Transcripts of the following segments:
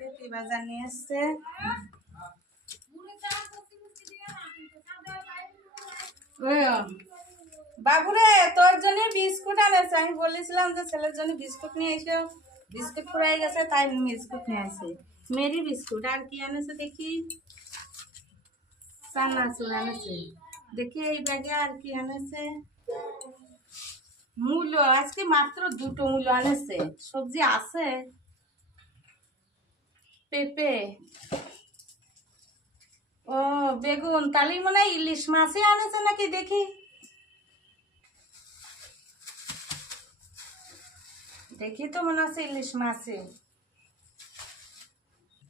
দেখে কি বাজার নিয়ে এসছে বাবুরে তোর জন্য বিস্কুট আনেছে। আমি বলেছিলাম যে ছেলের জন্য বিস্কুট নিয়ে এসে। বিস্কুট ফুরাই গেছে তাই বিস্কুট নিয়ে আসে। মেরি বিস্কুট আর কি আনেছে দেখি? চানাচুর আনেছে। দেখি এই ব্যাগে আর কি আনেছে? মূল্য আজকে মাত্র দুটো মূল্য আনেছে। সবজি আছে? পেঁপে। ও, বেগুন। তাহলে মনে হয় ইলিশ মাছই আনেছে নাকি দেখি? দেখি তো মনে হচ্ছে ইলিশ মাছই।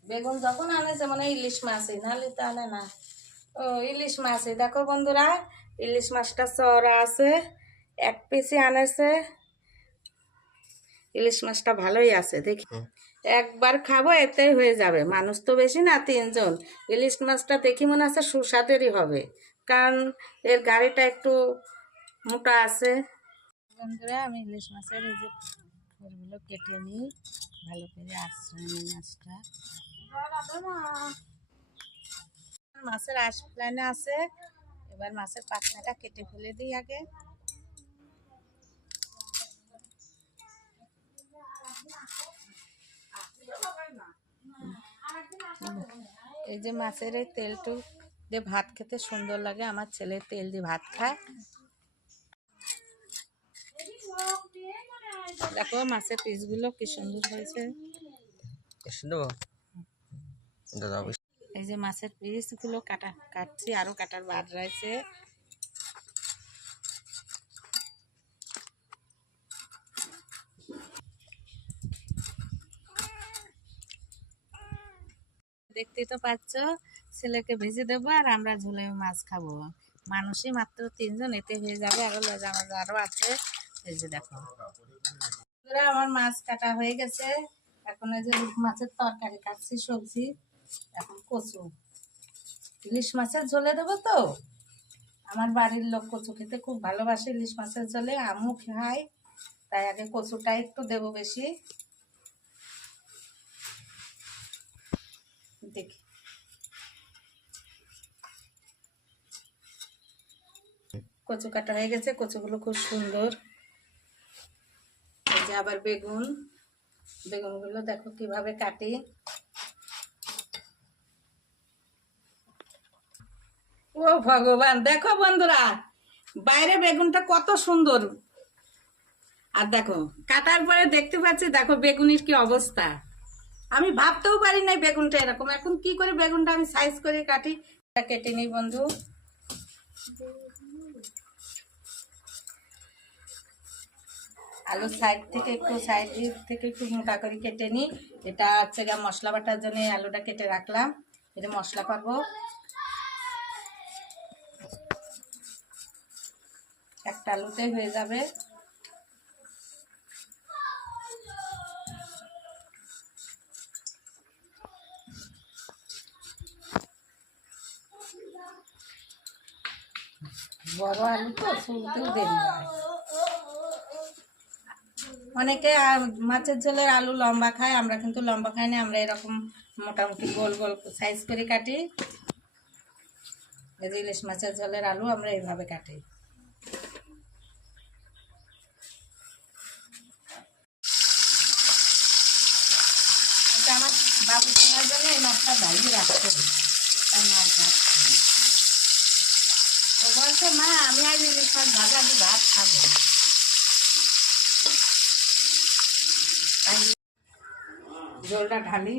বেগুন যখন আনেছে মনে ইলিশ মাছই, নাহলে তো আনে না। ও, ইলিশ মাছই। দেখো বন্ধুরা, ইলিশ মাছটা চড়া আছে, এক পিসি আনেছে। ইলিশ মাছটা ভালোই আছে, দেখি। একবার খাব এতে হয়ে যাবে। মানুষ তো বেশি না, তিনজন। ইলিশ মাছটা দেখি মনে আছে সুস্বাদেরই হবে। কারণ এর গাড়িটা একটু মোটা আছে। বন্ধুরা, আমি ইলিশ মাছের এই যে ফোরগুলো কেটে নিই, ভালো করে আশ্রয় মাছটা। মাছের আশ প্ল্যানে আছে। এবার মাছের পাখনাটা কেটে ফেলে দিই আগে। এই যে মাছের এই তেলটু দিয়ে ভাত খেতে সুন্দর লাগে আমার ছেলে তেল দিয়ে ভাত খায়। দেখো মাছের পিসগুলো কি সুন্দর হয়েছে। এই যে মাছের পিসগুলো কাটা কাটছি আরও কাটার বাদ রয়েছে। দেখতেই তো পাচ্ছ, ছেলেকে ভেজে দেবো আর আমরা ঝোলে মাছ খাব। মানুষই মাত্র তিনজন, এতে হয়ে যাবে আরও লজা মাজা আরও আছে। ভেজে দেখো। আমার মাছ কাটা হয়ে গেছে। এখন এই যে মাছের তরকারি কাটছি সবজি, এখন কচু। ইলিশ মাছের ঝোলে দেবো তো? আমার বাড়ির লোক কচু খেতে খুব ভালোবাসে ইলিশ মাছের ঝোলে আমু খাই তাই আগে কচুটা একটু দেবো বেশি। দেখি। কচু কাটা হয়ে গেছে, কচুগুলো খুব সুন্দর। যে আবার বেগুন। বেগুনগুলো দেখো কীভাবে কাটি। ও ভগবান, দেখো বন্ধুরা, বাইরে বেগুনটা কত সুন্দর। আর দেখো, কাটার পরে দেখতে পাচ্ছি, দেখো বেগুনির কি অবস্থা। আমি ভাবতেও পারি নাই বেগুনটা এরকম। এখন কি করে বেগুনটা আমি সাইজ করে কাটি? কেটে নিই বন্ধু। আলু সাইড থেকে একটু সাইড থেকে একটু মোটা করে কেটে নিই। এটা হচ্ছে গিয়ে মশলা বাটার জন্য আলুটা কেটে রাখলাম। এটা মশলা করব। একটা আলুতে হয়ে যাবে। বড় আলু তো শুরুতেও দেরি অনেকে মাছের ঝোলের আলু লম্বা খায়, আমরা কিন্তু লম্বা খাই না, আমরা এরকম মোটামুটি গোল গোল সাইজ করে কাটি। ইলিশ মাছের ঝোলের আলু আমরা এইভাবে কাটি। এটা আমার বাবু শোনার জন্য, এই মাছটা ভাইয়ে রাখতে হবে। ও বলছে মা আমি আজ ইলিশ মাছ ভাজা দিয়ে ভাত খাব। জলটা ঢালি।